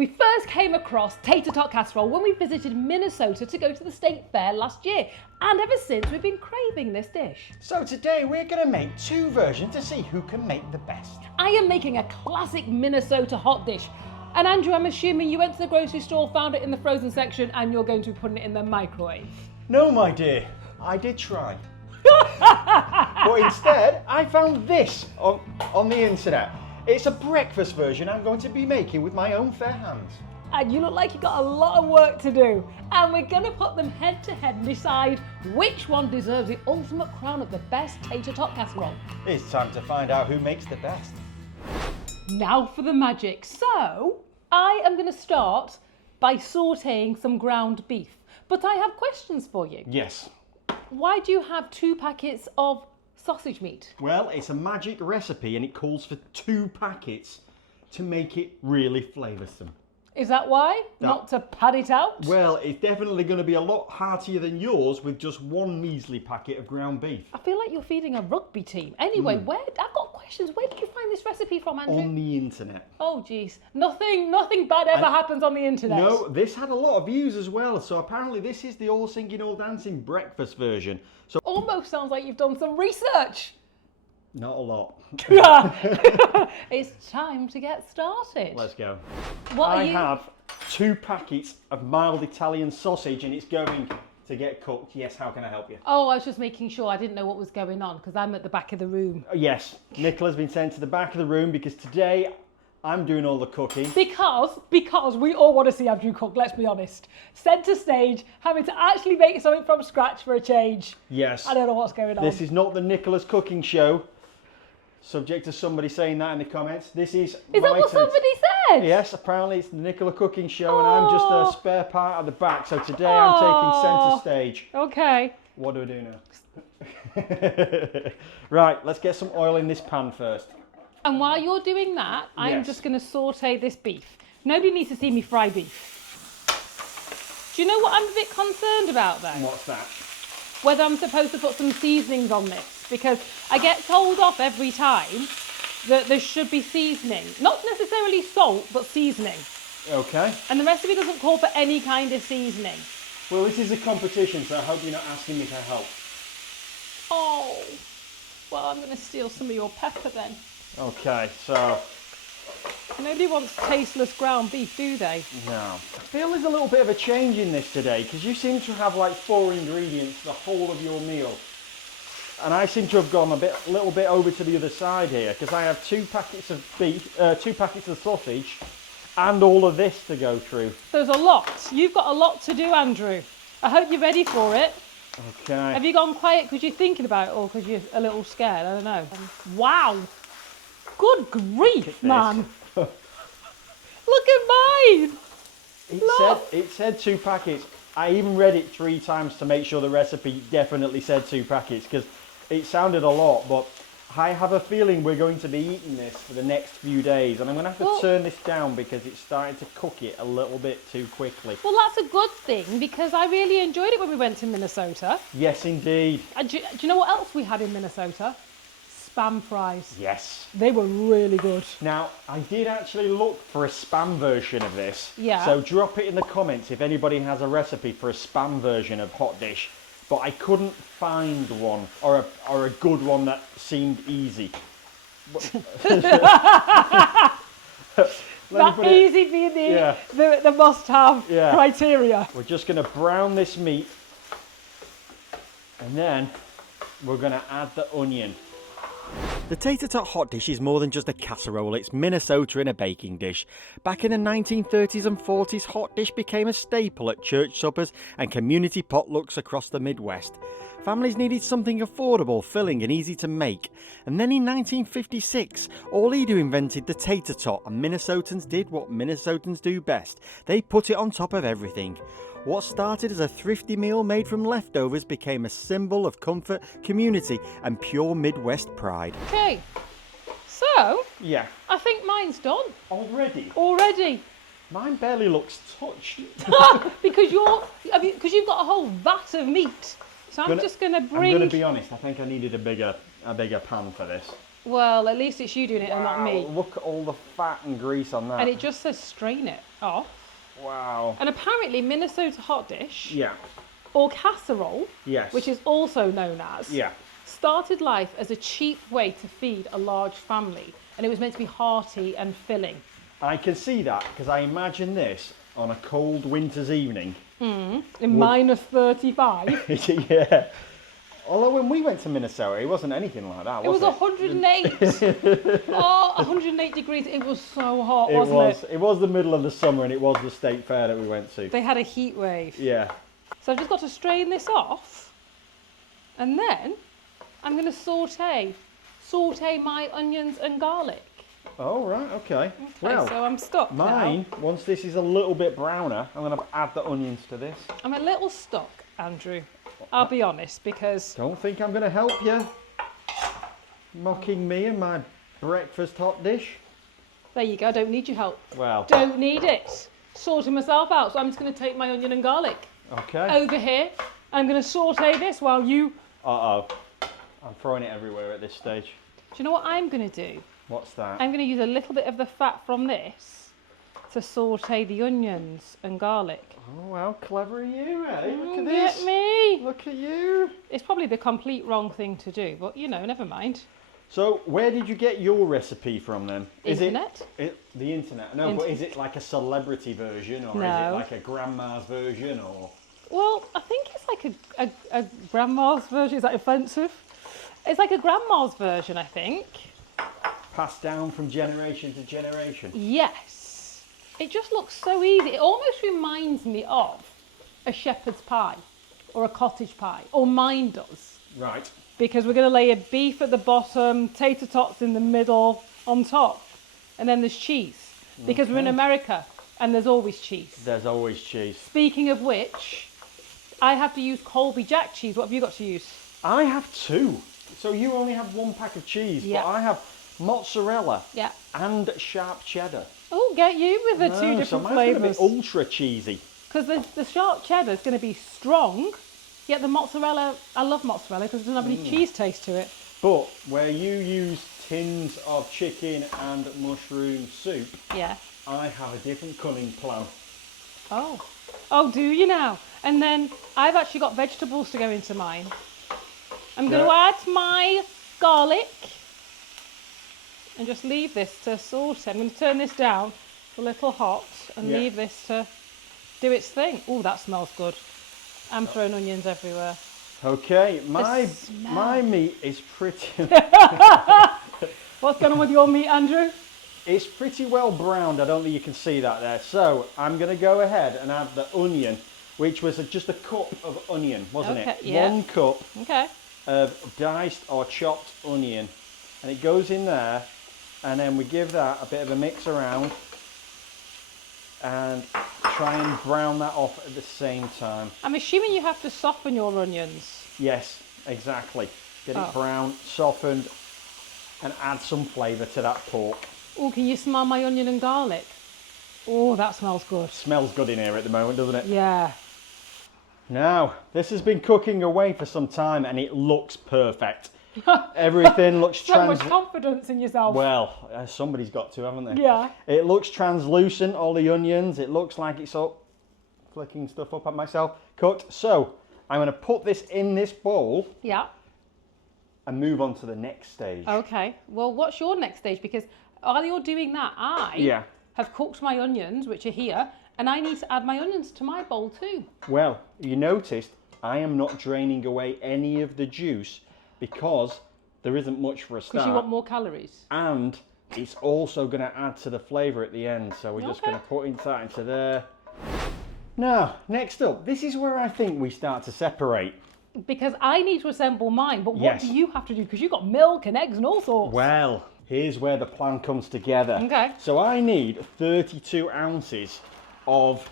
We first came across Tater Tot Casserole when we visited Minnesota to go to the state fair last year, and ever since we've been craving this dish. So today we're going to make two versions to see who can make the best. I am making a classic Minnesota hot dish. And Andrew, I'm assuming you went to the grocery store, found it in the frozen section, and you're going to be putting it in the microwave. No, my dear, I did try. But instead, I found this on the internet. It's a breakfast version I'm going to be making with my own fair hands. And you look like you've got a lot of work to do. And we're going to put them head to head and decide which one deserves the ultimate crown of the best Tater Tot casserole. It's time to find out who makes the best. Now for the magic. So, I am going to start by sautéing some ground beef. But I have questions for you. Yes. Why do you have 2 packets of sausage meat? Well, it's a magic recipe and it calls for 2 packets to make it really flavoursome. Is that why? Not to pad it out? Well, it's definitely going to be a lot heartier than yours with just 1 measly packet of ground beef. I feel like you're feeding a rugby team. Anyway, I've got questions. Where did you find this recipe from, Andrew? On the internet. Oh, geez. Nothing bad ever happens on the internet. No, this had a lot of views as well. So apparently this is the all singing, all dancing breakfast version. So almost sounds like you've done some research. not a lot. It's time to get started. Let's go. I have 2 packets of mild Italian sausage and it's going to get cooked. Yes, how can I help you? Oh, I was just making sure. I didn't know what was going on because I'm at the back of the room. Yes, Nicola's been sent to the back of the room because today I'm doing all the cooking. Because we all want to see Andrew cook, let's be honest. Centre stage, having to actually make something from scratch for a change. Yes. I don't know what's going on. This is not the Nicola's cooking show. Subject to somebody saying that in the comments. This is that what somebody said? Yes, apparently it's the Nicola cooking show and I'm just a spare part at the back. So today I'm taking centre stage. Okay. What do I do now? Right, let's get some oil in this pan first. And while you're doing that, I'm just going to saute this beef. Nobody needs to see me fry beef. Do you know what I'm a bit concerned about though? What's that? Whether I'm supposed to put some seasonings on this. Because I get told off every time that there should be seasoning. Not necessarily salt, but seasoning. Okay. And the recipe doesn't call for any kind of seasoning. Well, this is a competition, so I hope you're not asking me to help. Oh, well, I'm going to steal some of your pepper then. Okay, so... Nobody wants tasteless ground beef, do they? No. I feel there's a little bit of a change in this today, because you seem to have like 4 ingredients for the whole of your meal. And I seem to have gone a little bit over to the other side here, because I have 2 packets of beef, 2 packets of sausage, and all of this to go through. There's a lot. You've got a lot to do, Andrew. I hope you're ready for it. Okay. Have you gone quiet because you're thinking about it, or because you're a little scared? I don't know. Wow. Good grief, man. Look at mine. It said 2 packets. I even read it 3 times to make sure the recipe definitely said 2 packets, because it sounded a lot, but I have a feeling we're going to be eating this for the next few days, and I'm going to have to turn this down because it's starting to cook it a little bit too quickly. Well, that's a good thing, because I really enjoyed it when we went to Minnesota. Yes, indeed. And do you know what else we had in Minnesota? Spam fries. Yes. They were really good. Now, I did actually look for a spam version of this. Yeah. So drop it in the comments if anybody has a recipe for a spam version of hot dish. But I couldn't find one, or a good one that seemed easy. That easy being the must-have criteria. We're just going to brown this meat, and then we're going to add the onion. The Tater Tot Hotdish is more than just a casserole, it's Minnesota in a baking dish. Back in the 1930s and 40s, hot dish became a staple at church suppers and community potlucks across the Midwest. Families needed something affordable, filling and easy to make. And then in 1956, Orleado invented the tater tot, and Minnesotans did what Minnesotans do best. They put it on top of everything. What started as a thrifty meal made from leftovers became a symbol of comfort, community and pure Midwest pride. Okay, so yeah, I think mine's done. Already? Mine barely looks touched. because you've got a whole vat of meat. So I'm just going to bring... I'm going to be honest, I think I needed a bigger pan for this. Well, at least it's you doing it and not me. Look at all the fat and grease on that. And it just says strain it. off. Wow. And apparently Minnesota Hotdish, Yeah. or casserole, Yes. which is also known as, Yeah. started life as a cheap way to feed a large family. And it was meant to be hearty and filling. I can see that because I imagine this on a cold winter's evening. In minus 35. Yeah. Although when we went to Minnesota, it wasn't anything like that, was it? It was 108. Oh, 108 degrees. It was so hot, wasn't it? It was the middle of the summer and it was the state fair that we went to. They had a heat wave. Yeah. So I've just got to strain this off. And then I'm going to saute my onions and garlic. Oh, right, okay. Okay, Well, so I'm stuck mine, now. once this is a little bit browner, I'm going to add the onions to this. I'm a little stuck, Andrew. I'll be honest, because... Don't think I'm going to help you. Mocking me and my breakfast hot dish. There you go, I don't need your help. Well, Don't need it. Sorting myself out, so I'm just going to take my onion and garlic okay. over here. I'm going to saute this while you... Uh-oh. I'm throwing it everywhere at this stage. Do you know what I'm going to do? What's that? I'm going to use a little bit of the fat from this to saute the onions and garlic. Oh, well, clever are you, eh? Look at Get this. me! Look at you. It's probably the complete wrong thing to do, but you know, never mind. So, where did you get your recipe from then? Internet. The internet? No, but is it like a celebrity version or is it like a grandma's version or? Well, I think it's like a grandma's version. Is that offensive? It's like a grandma's version, I think. Passed down from generation to generation? Yes. It just looks so easy. It almost reminds me of a shepherd's pie or a cottage pie, or mine does. Right. Because we're going to lay a beef at the bottom, tater tots in the middle, on top. And then there's cheese. Because we're in America and there's always cheese. There's always cheese. Speaking of which, I have to use Colby Jack cheese. What have you got to use? I have two. So you only have one pack of cheese, Yeah. but I have mozzarella Yeah. and sharp cheddar. Oh, get you with the two different so mine's going to be flavours. ultra cheesy. Because the sharp cheddar is going to be strong, yet the mozzarella, I love mozzarella because it doesn't have any cheese taste to it. But where you use tins of chicken and mushroom soup, Yeah. I have a different cunning plan. Oh. Oh, do you now? And then I've actually got vegetables to go into mine. I'm going to add my garlic and just leave this to saute. I'm going to turn this down a little hot and leave this to do its thing. Oh, that smells good. I'm throwing onions everywhere. Okay, my meat is pretty... What's going on with your meat, Andrew? It's pretty well browned. I don't think you can see that there. So I'm going to go ahead and add the onion, which was just a cup of onion, wasn't it? Yeah. 1 cup Okay. of diced or chopped onion. And it goes in there, and then we give that a bit of a mix around and try and brown that off at the same time. I'm assuming you have to soften your onions. Yes, exactly. Get it brown, softened, and add some flavour to that pork. Oh, can you smell my onion and garlic? Oh, that smells good. Smells good in here at the moment, doesn't it? Yeah. Now, this has been cooking away for some time and it looks perfect. Everything looks So much confidence in yourself. Well, somebody's got to, haven't they? Yeah. It looks translucent, all the onions. It looks like it's all flicking stuff up at myself. Cooked. So, I'm going to put this in this bowl. Yeah. And move on to the next stage. Okay. Well, what's your next stage? Because while you're doing that, I have cooked my onions, which are here, and I need to add my onions to my bowl too. Well, you noticed I am not draining away any of the juice because there isn't much for a start. Because you want more calories. And it's also going to add to the flavour at the end. So we're just going to put that into there. Now, next up, this is where I think we start to separate. Because I need to assemble mine, but what do you have to do? Because you've got milk and eggs and all sorts. Well, here's where the plan comes together. Okay. So I need 32 ounces of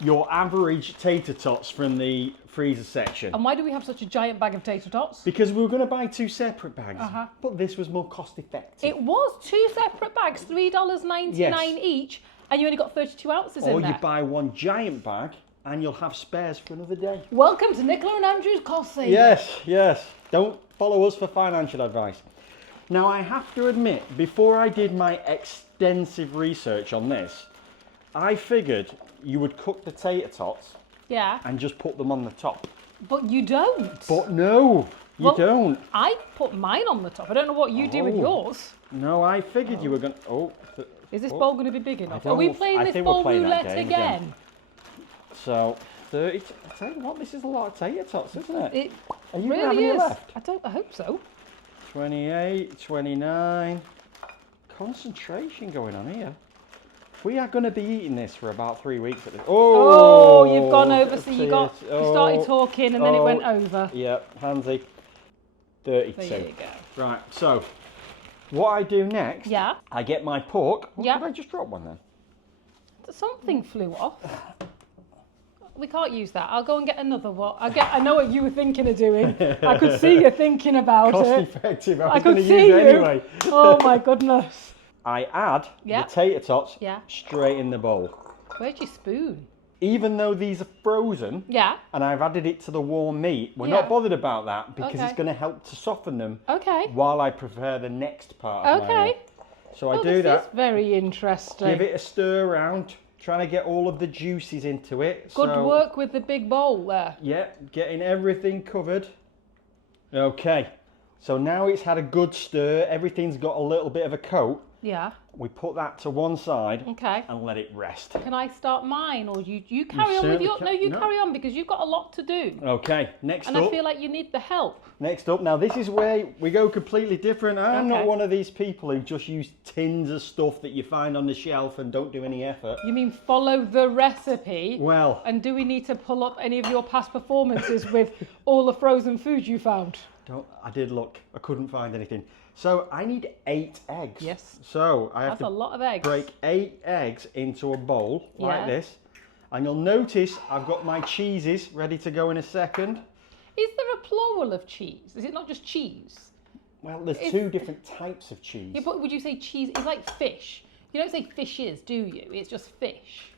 your average tater tots from the freezer section. And why do we have such a giant bag of tater tots? Because we were going to buy 2 separate bags, but this was more cost effective. It was 2 separate bags, $3.99 each, and you only got 32 ounces in there. Or you buy 1 giant bag and you'll have spares for another day. Welcome to Nicola and Andrew's cost saving. Yes. Don't follow us for financial advice. Now, I have to admit, before I did my extensive research on this, I figured you would cook the tater tots Yeah. and just put them on the top. But you don't. But no, you don't. I put mine on the top. I don't know what you do with yours. No, I figured you were going to... Is this bowl going to be big enough? don't Are we know. playing I this think we're bowl playing that roulette game again? So, 30... I tell you what, this is a lot of tater tots, isn't it? It Are you really having any is. left? I hope so. 28, 29... Concentration going on here. We are going to be eating this for about 3 weeks at this. Oh, you've gone over, so you started talking and then it went over. Yep, handsy. 32. There you go. Right, so what I do next, Yeah. I get my pork. Yeah. Did I just drop one then? Something flew off. We can't use that. I'll go and get another one. I know what you were thinking of doing. I could see you thinking about Cost it. effective. I was going could to see use you. it anyway. Oh my goodness. I add Yeah. the tater tots Yeah. straight in the bowl. Where's your spoon? Even though these are frozen, Yeah. and I've added it to the warm meat, we're Yeah. not bothered about that because Okay. it's going to help to soften them Okay. while I prepare the next part of my meal. Okay. So I do This that. is very interesting. Give it a stir around, trying to get all of the juices into it. Good So, work with the big bowl there. Yeah, getting everything covered. Okay, so now it's had a good stir, everything's got a little bit of a coat. Yeah. We put that to one side Okay. and let it rest. Can I start mine, or you carry on with certainly your? can. No, you No. carry on because you've got a lot to do, Okay, next and up. I feel like you need the help. Next up, now this is where we go completely different. I'm not Okay. one of these people who just use tins of stuff that you find on the shelf and don't do any effort. You mean follow the recipe? Well, And do we need to pull up any of your past performances with all the frozen food you found? I did look, I couldn't find anything. So I need 8 eggs. Yes. So I have That's a to lot of eggs. break 8 eggs into a bowl like Yeah. this. And you'll notice I've got my cheeses ready to go in a second. Is there a plural of cheese? Is it not just cheese? Well, there's 2 different types of cheese. Yeah, but would you say cheese is like fish? You don't say fishes, do you? It's just fish.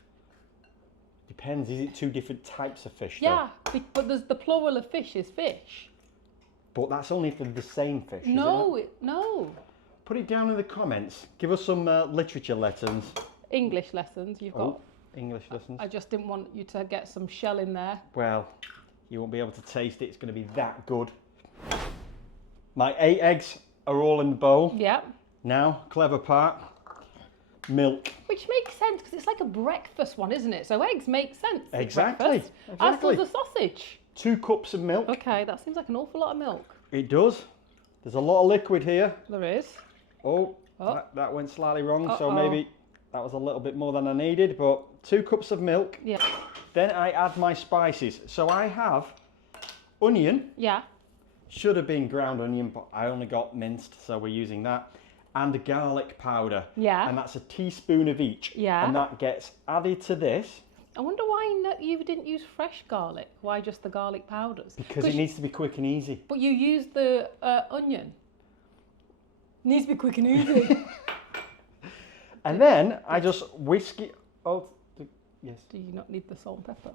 Depends, is it 2 different types of fish though? Yeah, but there's the plural of fish is fish. But that's only for the same fish, No, isn't it? no. Put it down in the comments. Give us some literature lessons. English lessons you've got. Oh, English lessons. I just didn't want you to get some shell in there. Well, you won't be able to taste it. It's going to be that good. My 8 eggs are all in the bowl. Yeah. Now, clever part. Milk. Which makes sense because it's like a breakfast one, isn't it? So eggs make sense. at Exactly, breakfast, exactly. As does a sausage. 2 cups of milk. Okay, that seems like an awful lot of milk. It does. There's a lot of liquid here. There is. Oh, Oh. that went slightly wrong. So Uh-oh. maybe that was a little bit more than I needed. But 2 cups of milk. Yeah. Then I add my spices. So I have onion. Yeah. Should have been ground onion, but I only got minced, so we're using that. And garlic powder. Yeah. And that's a teaspoon of each. Yeah. And that gets added to this. I wonder why you didn't use fresh garlic. Why just the garlic powders? Because it needs to be quick and easy. But you used the onion. Needs to be quick and easy. And then I just whisk it. Oh, yes. Do you not need the salt and pepper?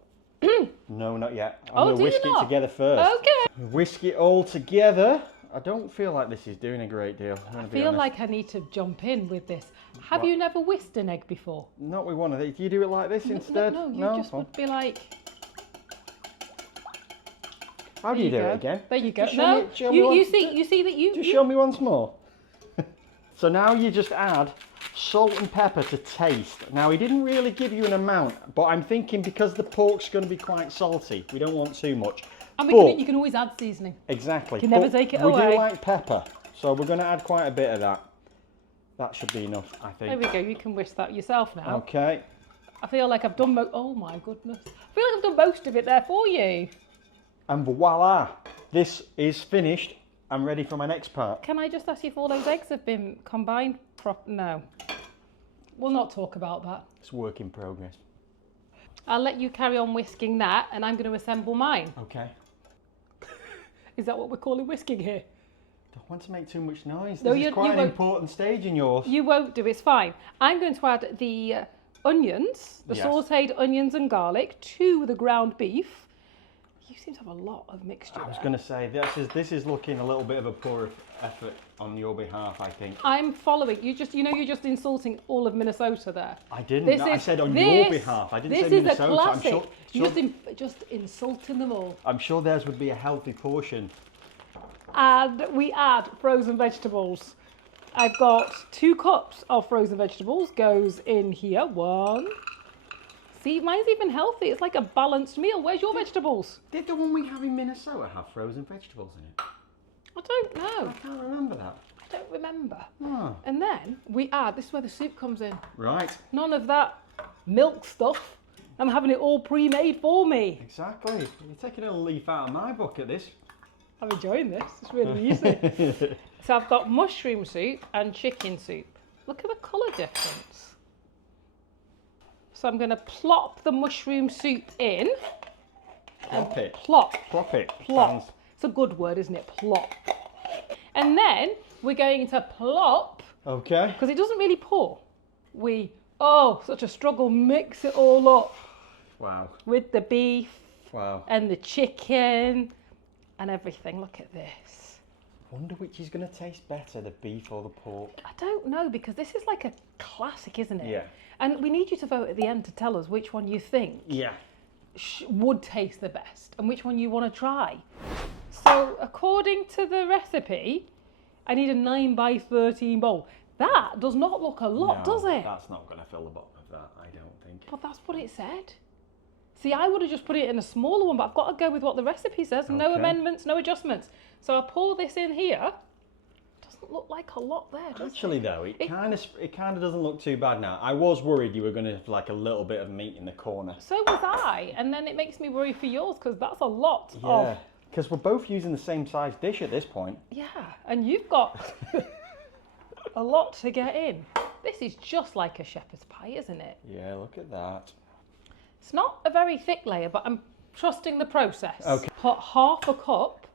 No, not yet. I'm Oh, going to do you whisk it not? together first. Okay. Whisk it all together. I don't feel like this is doing a great deal. I feel like I need to jump in with this. Have What? you never whisked an egg before? Not with one of these. Do you do it like this instead? No, you just Oh. would be like. How do you do go. it again? There you go. Just show No, me- show me you once- see that you. Just show me once more. So now you just add salt and pepper to taste. Now he didn't really give you an amount, but I'm thinking because the pork's going to be quite salty, we don't want too much. And But- you can always add seasoning. Exactly. You can never But take it we away. do like pepper, so we're going to add quite a bit of that. That should be enough, I There think. we go. You can whisk that yourself now. Okay. I feel like I've done oh my goodness. I feel like I've done most of it there for you. And voila, this is finished. I'm ready for my next part. Can I just ask you if all those eggs have been combined No. We'll not talk about that. It's work in progress. I'll let you carry on whisking that and I'm going to assemble mine. Okay. Is that what we're calling whisking here? Don't want to make too much noise. No, This you is quite an won't. important stage in yours. You won't do, it's fine. I'm going to add the onions, the Yes. sautéed onions and garlic to the ground beef. You seem to have a lot of mixture. I was going to say, this is looking a little bit of a poor effort on your behalf, I think. I'm following. You're just insulting all of Minnesota there. I didn't. I said on your behalf. I didn't say Minnesota. This is a classic. I'm sure, just insulting them all. I'm sure theirs would be a healthy portion. And we add frozen vegetables. I've got 2 cups of frozen vegetables. Goes in here. 1. See, mine's even healthy. It's like a balanced meal. Where's your vegetables? Did the one we have in Minnesota have frozen vegetables in it? I don't know. I can't remember that. I don't remember. Oh. And then we add, this is where the soup comes in. Right. None of that milk stuff. I'm having it all pre-made for me. Exactly. You're taking a leaf out of my book at this. I'm enjoying this. It's really easy. So I've got mushroom soup and chicken soup. Look at the colour difference. So I'm going to plop the mushroom soup in. Plop it. Plop. Plop it. Plop. It's a good word, isn't it? Plop. And then we're going to plop. Okay. Because it doesn't really pour. Such a struggle, mix it all up. Wow. With the beef. Wow. And the chicken and everything. Look at this. Wonder which is going to taste better, the beef or the pork? I don't know, because this is like a classic, isn't it? Yeah. And we need you to vote at the end to tell us which one you think would taste the best and which one you want to try. So according to the recipe, I need a 9x13 bowl. That does not look a lot, does it? That's not going to fill the bottom of that, I don't think. But that's what it said. See, I would have just put it in a smaller one, but I've got to go with what the recipe says. Okay. No amendments, no adjustments. So I'll pour this in here. Doesn't look like a lot there, does it? Actually, though, it kind of doesn't look too bad now. I was worried you were going to have like a little bit of meat in the corner. So was I, and then it makes me worry for yours because that's a lot of... Yeah, because we're both using the same size dish at this point. Yeah, and you've got a lot to get in. This is just like a shepherd's pie, isn't it? Yeah, look at that. It's not a very thick layer, but I'm trusting the process. Okay. Put half a cup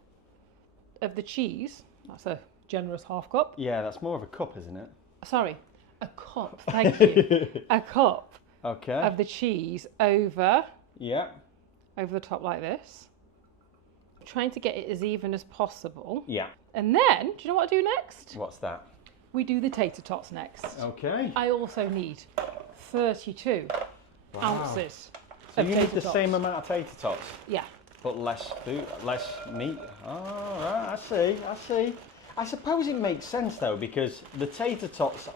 of the cheese. That's a generous half cup. Yeah, that's more of a cup, isn't it? Sorry, a cup. Thank you. A cup. Okay. Of the cheese over. Yeah. Over the top like this. I'm trying to get it as even as possible. Yeah. And then, do you know what I do next? What's that? We do the tater tots next. Okay. I also need 32 ounces. So you need the same amount of tater tots? Yeah. But less food, less meat. Oh, right, I see. I suppose it makes sense though, because the tater tots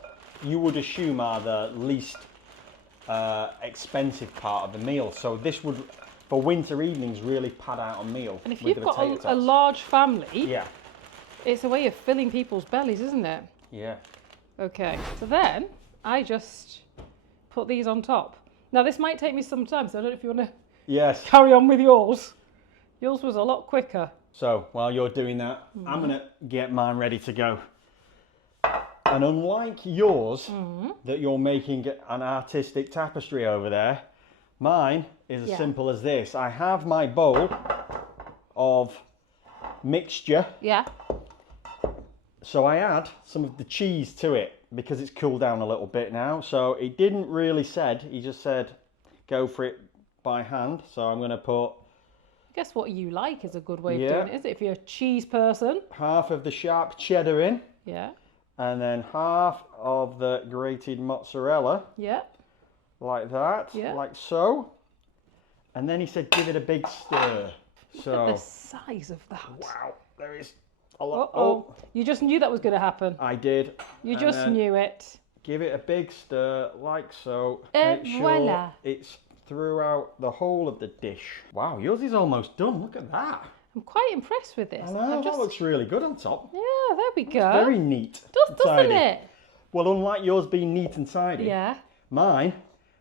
you would assume are the least expensive part of the meal. So this would, for winter evenings, really pad out a meal. And if you've got a large family, yeah, it's a way of filling people's bellies, isn't it? Yeah. Okay, so then I just put these on top. Now this might take me some time, so I don't know if you want to carry on with yours. Yours was a lot quicker. So while you're doing that, I'm going to get mine ready to go. And unlike yours, that you're making an artistic tapestry over there, mine is as simple as this. I have my bowl of mixture. Yeah. So I add some of the cheese to it because it's cooled down a little bit now. So it didn't really he just said go for it by hand. So I'm going to put... Guess what you like is a good way of doing it, is it? If you're a cheese person. Half of the sharp cheddar in. Yeah. And then half of the grated mozzarella. Yeah. Like that. Yeah. Like so. And then he said give it a big stir. Look at the size of that. Wow. There is a lot. Oh. You just knew that was going to happen. I did. You just knew it. Give it a big stir like so. Make sure it's throughout the whole of the dish. Wow, yours is almost done. Look at that. I'm quite impressed with this. I know, that looks really good on top. Yeah, there we go. It's very neat. Doesn't it? Well, unlike yours being neat and tidy, yeah, mine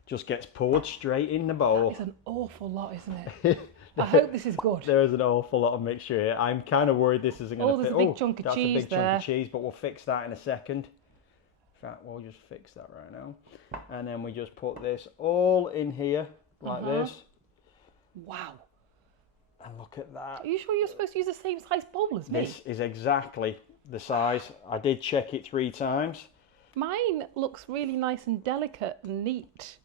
just gets poured straight in the bowl. It's an awful lot, isn't it? I hope this is good. There is an awful lot of mixture here. I'm kind of worried this isn't going to fit. There's a big chunk of cheese that's a big chunk of cheese, but we'll fix that in a second. In fact, we'll just fix that right now. And then we just put this all in here like this. Wow. And look at that. Are you sure you're supposed to use the same size bowl as me? This is exactly the size. I did check it 3 times. Mine looks really nice and delicate and neat.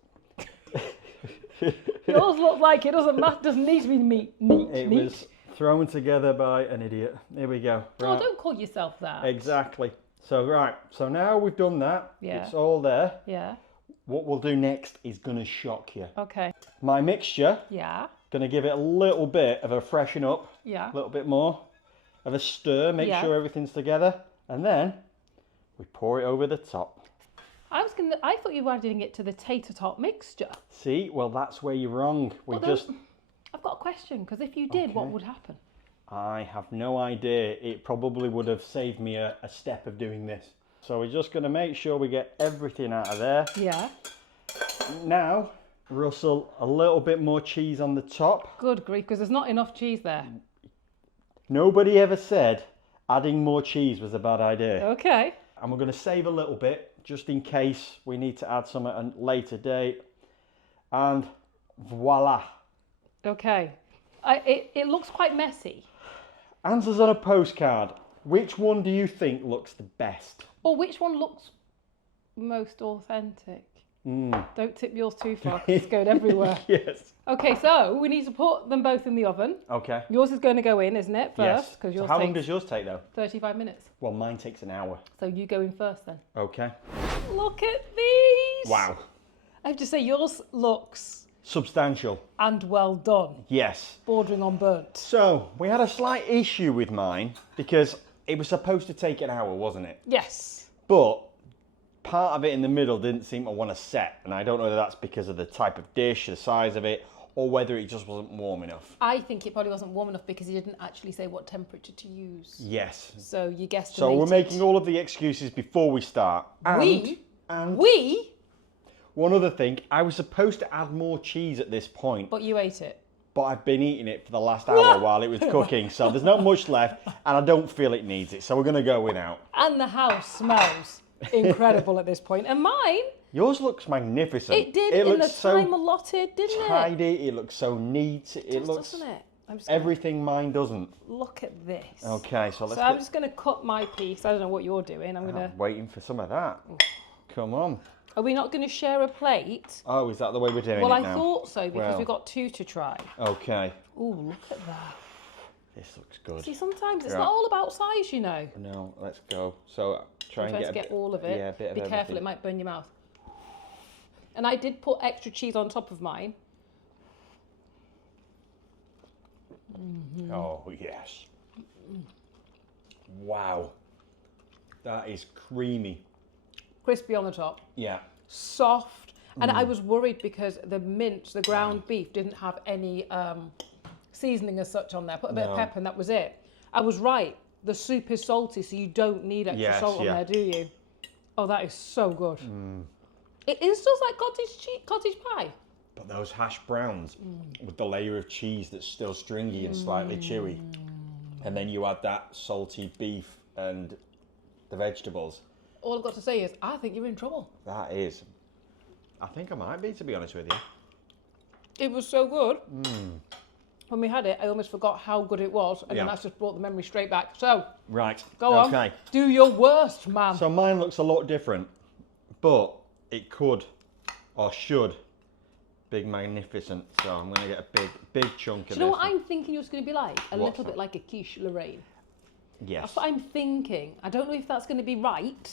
Yours looks like it doesn't need to be neat. It was thrown together by an idiot. Here we go. Right. Oh, don't call yourself that. Exactly. So right, so now we've done that. Yeah. It's all there. Yeah. What we'll do next is gonna shock you. Okay. My mixture. Yeah. Gonna give it a little bit of a freshen up. Yeah. A little bit more of a stir. Make sure everything's together, and then we pour it over the top. I thought you were adding it to the tater tot mixture. See, well, that's where you're wrong. I've got a question, because if you did, what would happen? I have no idea. It probably would have saved me a step of doing this. So we're just going to make sure we get everything out of there. Yeah. Now, rustle a little bit more cheese on the top. Good grief, because there's not enough cheese there. Nobody ever said adding more cheese was a bad idea. Okay. And we're going to save a little bit just in case we need to add some at a later date. And voila. Okay. It looks quite messy. Answers on a postcard. Which one do you think looks the best? Or which one looks most authentic? Don't tip yours too far, 'cause it's going everywhere. Yes. Okay, so we need to put them both in the oven. Okay. Yours is going to go in, isn't it, first? Yes. Yours So how long does yours take, though? 35 minutes. Well, mine takes an hour. So you go in first, then. Okay. Look at these! Wow. I have to say, yours looks... Substantial. and well done. Yes. Bordering on burnt. So, we had a slight issue with mine because it was supposed to take an hour, wasn't it? Yes. But part of it in the middle didn't seem to want to set, and I don't know whether that's because of the type of dish, the size of it, or whether it just wasn't warm enough. I think it probably wasn't warm enough because he didn't actually say what temperature to use. Yes. So you guessed. So we're making all of the excuses before we start. And one other thing, I was supposed to add more cheese at this point. But you ate it. But I've been eating it for the last hour while it was cooking, so there's not much left, and I don't feel it needs it, so we're going to go without. And the house smells incredible at this point. And mine... Yours looks magnificent. It did in the time allotted, didn't it? Tidy, it looks so neat. It looks... doesn't it? Everything mine doesn't. Look at this. Okay, so let's... So I'm just going to cut my piece. I don't know what you're doing. I'm waiting for some of that. Come on. Are we not going to share a plate? Oh, is that the way we're doing it now? Well, I thought so, because we've got two to try. Okay. Ooh, look at that. This looks good. See, sometimes it's not all about size, you know. No, let's go. So try and get all of it. Yeah, a bit of Be careful, it might burn your mouth. And I did put extra cheese on top of mine. Oh, yes. Wow. That is creamy. Crispy on the top. Yeah. Soft. And I was worried because the mince, the ground beef, didn't have any seasoning as such on there. Put a bit of pepper and that was it. I was right. The soup is salty, so you don't need extra salt on there, do you? Oh, that is so good. It is just like cottage pie. But those hash browns with the layer of cheese that's still stringy and slightly chewy. And then you add that salty beef and the vegetables. All I've got to say is, I think you're in trouble. That is. I think I might be, to be honest with you. It was so good. When we had it, I almost forgot how good it was, and then that's just brought the memory straight back. So, go on. Do your worst, man. So mine looks a lot different, but it could, or should, be magnificent. So I'm going to get a big chunk of this. Do you know what I'm thinking yours going to be like? A little bit like a quiche Lorraine. Yes. That's what I'm thinking. I don't know if that's going to be right.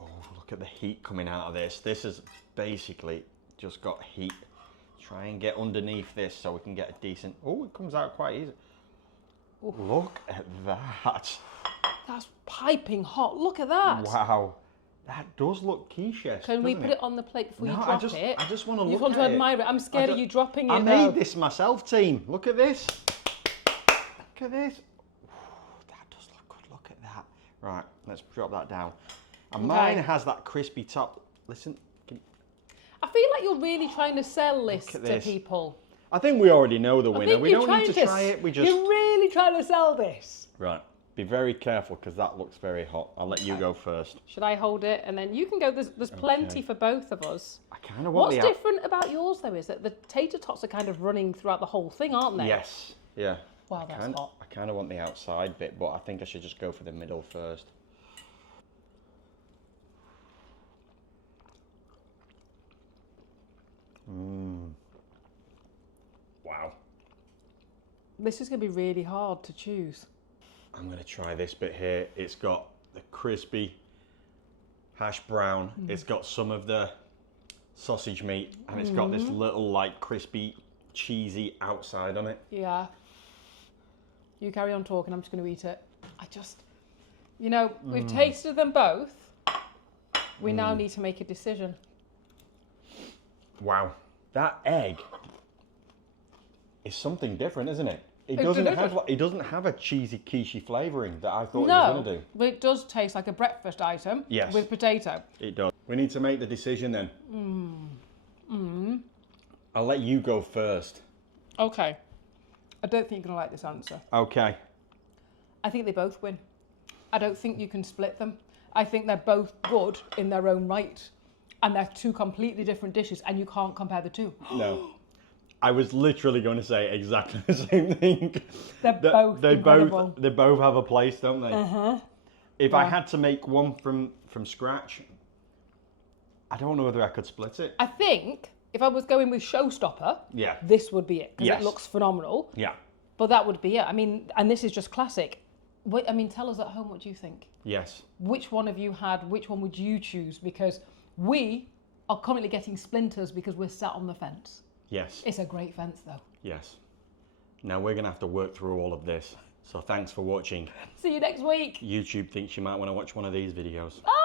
Oh, look at the heat coming out of this. This has basically just got heat. Try and get underneath this so we can get a decent... Oh, it comes out quite easy. Oh, look at that. That's piping hot. Look at that. Wow. That does look quiche-esque, Can we put it on the plate before you drop it? I just want to look at it. You want to admire it. I'm scared of you dropping it. I made this myself, team. Look at this. Look at this. That does look good. Look at that. Right, let's drop that down. And mine has that crispy top. Listen. I feel like you're really trying to sell this to people. I think we already know the winner. We don't need to try it. You're really trying to sell this. Right. Be very careful because that looks very hot. I'll let you go first. Should I hold it and then you can go? There's plenty for both of us. I kind of want What's different about yours though is that the tater tots are kind of running throughout the whole thing, aren't they? Yes. Yeah. Wow, that's hot. I kind of want the outside bit, but I think I should just go for the middle first. This is going to be really hard to choose. I'm going to try this bit here. It's got the crispy hash brown. It's got some of the sausage meat, and it's got this little like crispy, cheesy outside on it. Yeah. You carry on talking, I'm just going to eat it. I just, you know, we've tasted them both. We now need to make a decision. Wow. That egg is something different, isn't it? It doesn't have a cheesy, quiche flavouring that I thought it was going to do. But it does taste like a breakfast item with potato. It does. We need to make the decision then. I'll let you go first. Okay. I don't think you're going to like this answer. Okay. I think they both win. I don't think you can split them. I think they're both good in their own right. And they're two completely different dishes, and you can't compare the two. No. I was literally going to say exactly the same thing. They're both incredible. They both have a place, don't they? If I had to make one from scratch, I don't know whether I could split it. I think if I was going with showstopper, this would be it, because it looks phenomenal. Yeah. But that would be it. I mean, and this is just classic. I mean, tell us at home, what do you think? Yes. Which one have you had? Which one would you choose? Because we are currently getting splinters because we're sat on the fence. Yes. It's a great fence, though. Yes. Now we're going to have to work through all of this. So thanks for watching. See you next week. YouTube thinks you might want to watch one of these videos. Oh!